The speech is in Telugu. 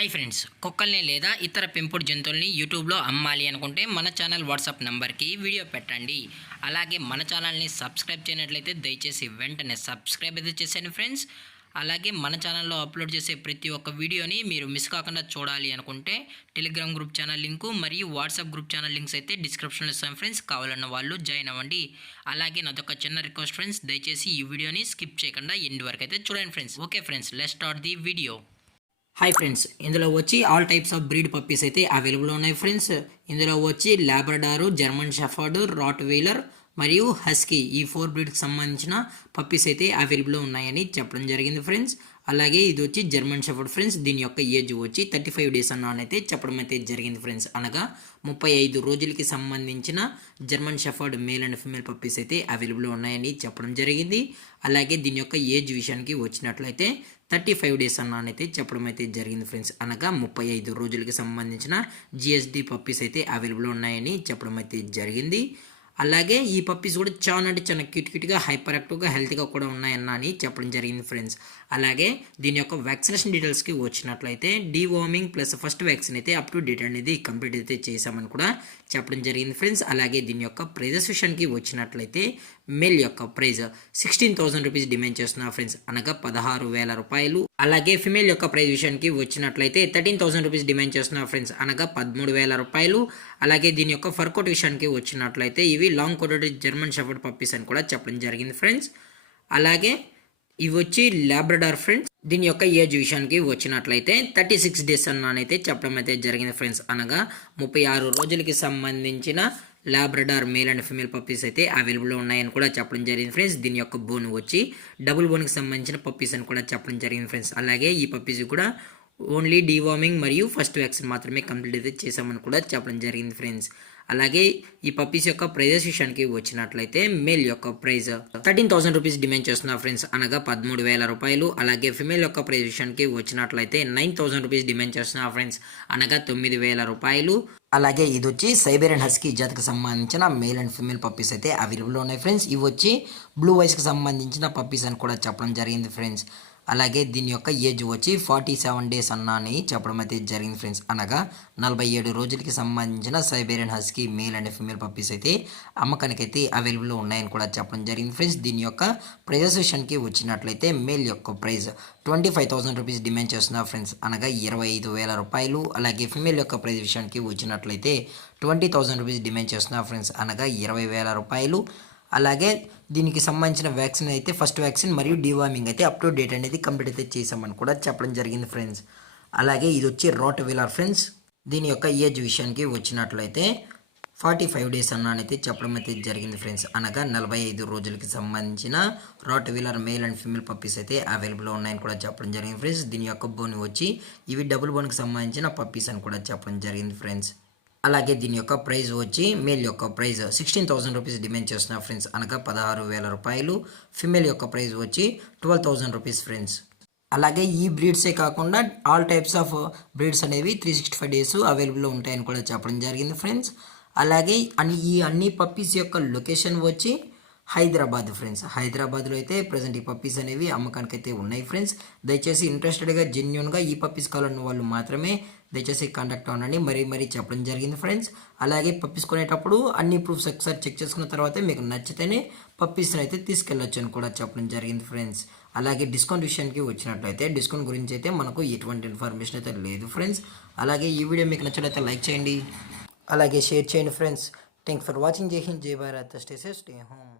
హాయ్ ఫ్రెండ్స్, కుక్కల్ని లేదా ఇతర పెంపుడు జంతువుల్ని యూట్యూబ్లో అమ్మాలి అనుకుంటే మన ఛానల్ వాట్సాప్ నెంబర్కి వీడియో పెట్టండి. అలాగే మన ఛానల్ని సబ్స్క్రైబ్ చేయనట్లయితే దయచేసి వెంటనే సబ్స్క్రైబ్ అయితే చేసేయండి ఫ్రెండ్స్. అలాగే మన ఛానల్లో అప్లోడ్ చేసే ప్రతి ఒక్క వీడియోని మీరు మిస్ కాకుండా చూడాలి అనుకుంటే టెలిగ్రామ్ గ్రూప్ ఛానల్ లింకు మరియు వాట్సాప్ గ్రూప్ ఛానల్ లింక్స్ అయితే డిస్క్రిప్షన్లో ఇస్తాం ఫ్రెండ్స్. కావాలన్న వాళ్ళు జాయిన్ అవ్వండి. అలాగే నాదొక చిన్న రిక్వెస్ట్ ఫ్రెండ్స్, దయచేసి ఈ వీడియోని స్కిప్ చేయకుండా ఎండ్ వరకు అయితే చూడండి friends. Okay friends, let's start the video. Hi friends, ఇందులో వచ్చి all types of breed puppies అయితే అవైలబుల్ ఉన్నాయి ఫ్రెండ్స్. ఇందులో వచ్చి లాబ్రడారు, జర్మన్ షెఫర్డ్, రాట్ వీలర్ మరియు హస్కీ ఈ 4 బ్రీడ్కి సంబంధించిన పప్పీస్ అయితే అవైలబుల్ ఉన్నాయని చెప్పడం జరిగింది ఫ్రెండ్స్. అలాగే ఇది వచ్చి జర్మన్ షెఫర్డ్ ఫ్రెండ్స్. దీని యొక్క ఏజ్ వచ్చి 35 డేస్ అన్నైతే చెప్పడం అయితే జరిగింది ఫ్రెండ్స్. అనగా 35 రోజులకి సంబంధించిన German shepherd male and female puppies అయితే అవైలబుల్ ఉన్నాయని చెప్పడం జరిగింది. అలాగే దీని యొక్క ఏజ్ విషయానికి వచ్చినట్లయితే 35 డేస్ అన్నైతే చెప్పడం అయితే జరిగింది ఫ్రెండ్స్. అనగా 35 రోజులకి సంబంధించిన జిఎస్డి పప్పీస్ అయితే అవైలబుల్ ఉన్నాయని చెప్పడం అయితే జరిగింది. అలాగే ఈ పప్పీస్ కూడా చాలా అంటే చాలా క్యూట్గా హైపర్ యాక్టివ్గా హెల్తీగా కూడా ఉన్నాయని చెప్పడం జరిగింది ఫ్రెండ్స్. అలాగే దీని యొక్క వ్యాక్సినేషన్ డీటెయిల్స్కి వచ్చినట్లయితే డీవార్మింగ్ ప్లస్ ఫస్ట్ వ్యాక్సిన్ అయితే అప్ టు డేట్ అనేది కంప్లీట్ అయితే చేశామని కూడా చెప్పడం జరిగింది ఫ్రెండ్స్. అలాగే దీని యొక్క ప్రైజెస్ విషయానికి వచ్చినట్లయితే మేల్ యొక్క ప్రైజ్ 16,000 రూపీస్ డిమాండ్ చేస్తున్నారు ఫ్రెండ్స్, అనగా 16,000 రూపాయలు. అలాగే ఫిమేల్ యొక్క ప్రైజ్ విషయానికి వచ్చినట్లయితే 13,000 రూపీస్ డిమాండ్ చేస్తున్నారు ఫ్రెండ్స్, అనగా 13,000 రూపాయలు. అలాగే దీని యొక్క ఫర్కోట్ విషయానికి వచ్చినట్లయితే ఇవి long coated German shepherd puppies అని కూడా చెప్పడం జరిగింది ఫ్రెండ్స్. అలాగే ఇవి వచ్చి లాబ్రడార్ ఫ్రెండ్స్. దీని యొక్క ఏజ్ విషయానికి వచ్చినట్లయితే 36 డేస్ అన్నైతే చెప్పడం అయితే జరిగింది ఫ్రెండ్స్, అనగా 36 రోజులకి సంబంధించిన Labrador male and female puppies అయితే అవైలబుల్ ఉన్నాయని కూడా చెప్పడం జరిగింది ఫ్రెండ్స్. దీని యొక్క బోన్ వచ్చి డబుల్ బోన్కి సంబంధించిన పప్పీస్ అని కూడా చెప్పడం జరిగింది ఫ్రెండ్స్. అలాగే ఈ పప్పీస్ కూడా ఓన్లీ డీవార్మింగ్ మరియు ఫస్ట్ వ్యాక్సిన్ మాత్రమే కంప్లీట్ అయితే చేసామని కూడా చెప్పడం జరిగింది ఫ్రెండ్స్. అలాగే ఈ పప్పీస్ యొక్క ప్రైజెస్ విషయానికి వచ్చినట్లయితే మేల్ యొక్క ప్రైజ్ 13,000 రూపీస్ డిమాండ్ చేస్తున్నారు ఫ్రెండ్స్, అనగా 13,000 రూపాయలు. అలాగే ఫిమేల్ యొక్క ప్రైజ్ విషయానికి వచ్చినట్లయితే 9,000 రూపీస్ డిమాండ్ చేస్తున్నారు ఫ్రెండ్స్, అనగా 9,000 రూపాయలు. అలాగే ఇది వచ్చి సైబేరియన్ హస్కీ జాతికి సంబంధించిన మేల్ అండ్ ఫిమేల్ పప్పీస్ అయితే అవైలబుల్ ఉన్నాయి ఫ్రెండ్స్. ఇవి వచ్చి బ్లూ వైస్కి సంబంధించిన పప్పీస్ అని కూడా చెప్పడం జరిగింది ఫ్రెండ్స్. అలాగే దీని యొక్క ఏజ్ వచ్చి 47 డేస్ అని చెప్పడం అయితే జరిగింది ఫ్రెండ్స్, అనగా 47 రోజులకి సంబంధించిన Siberian husky male and female puppies అయితే అమ్మకానికి అయితే అవైలబుల్ ఉన్నాయని కూడా చెప్పడం జరిగింది ఫ్రెండ్స్. దీని యొక్క ప్రైజెస్ విషయానికి వచ్చినట్లయితే మేల్ యొక్క ప్రైజ్ 25,000 రూపీస్ డిమాండ్ చేస్తున్నారు ఫ్రెండ్స్, అనగా 25,000 రూపాయలు. అలాగే ఫీమేల్ యొక్క ప్రైజ్ విషయానికి వచ్చినట్లయితే 20,000 రూపీస్ డిమాండ్ చేస్తున్నారు ఫ్రెండ్స్, అనగా 20,000 రూపాయలు. అలాగే దీనికి సంబంధించిన వ్యాక్సిన్ అయితే ఫస్ట్ వ్యాక్సిన్ మరియు డీవార్మింగ్ అయితే అప్ టు డేట్ అనేది కంప్లీట్ అయితే చేసామని కూడా చెప్పడం జరిగింది ఫ్రెండ్స్. అలాగే ఇది వచ్చి రాట్ వీలర్ ఫ్రెండ్స్. దీని యొక్క ఏజ్ విషయానికి వచ్చినట్లయితే 45 డేస్ అన్నైతే చెప్పడం అయితే జరిగింది ఫ్రెండ్స్, అనగా 45 రోజులకి సంబంధించిన Rottweiler male and female puppies అయితే అవైలబుల్ ఉన్నాయని కూడా చెప్పడం జరిగింది ఫ్రెండ్స్. దీని యొక్క బోన్ వచ్చి ఇవి డబుల్ బోన్కి సంబంధించిన పప్పీస్ అని కూడా చెప్పడం జరిగింది ఫ్రెండ్స్. అలాగే దీని యొక్క ప్రైస్ వచ్చి మేల్ యొక్క ప్రైస్ 16,000 రూపీస్ డిమాండ్ చేస్తున్నారు ఫ్రెండ్స్, అనగా 16,000 రూపాయలు. ఫిమేల్ యొక్క ప్రైస్ వచ్చి 12,000 రూపీస్ ఫ్రెండ్స్. అలాగే ఈ బ్రీడ్సే కాకుండా ఆల్ టైప్స్ ఆఫ్ బ్రీడ్స్ అనేవి 365 డేస్ అవైలబుల్లో ఉంటాయని కూడా చెప్పడం జరిగింది ఫ్రెండ్స్. అలాగే ఈ అన్ని పప్పీస్ యొక్క లొకేషన్ వచ్చి హైదరాబాద్ ఫ్రెండ్స్. హైదరాబాద్లో అయితే ప్రజెంట్ ఈ పప్పీస్ అనేవి అమ్మకానికి అయితే ఉన్నాయి ఫ్రెండ్స్. దయచేసి ఇంట్రెస్టెడ్గా జెన్యున్గా ఈ పప్పీస్ కావాలన్న వాళ్ళు మాత్రమే దయచేసి కాంటాక్ట్ అవ్వండి. మరీ చెప్పడం జరిగింది ఫ్రెండ్స్. అలాగే పప్పీస్ కొనేటప్పుడు అన్ని ప్రూఫ్స్ ఒకసారి చెక్ చేసుకున్న తర్వాత మీకు నచ్చితేనే పప్పీస్ని అయితే తీసుకెళ్ళొచ్చు అని కూడా చెప్పడం జరిగింది ఫ్రెండ్స్. అలాగే డిస్కౌంట్ విషయానికి వచ్చినట్లయితే డిస్కౌంట్ గురించి అయితే మనకు ఎటువంటి ఇన్ఫర్మేషన్ అయితే లేదు ఫ్రెండ్స్. అలాగే ఈ వీడియో మీకు నచ్చినట్లయితే లైక్ చేయండి, అలాగే షేర్ చేయండి ఫ్రెండ్స్. Thanks for watching. జై హింద్, జై Bharat, stay safe, stay home.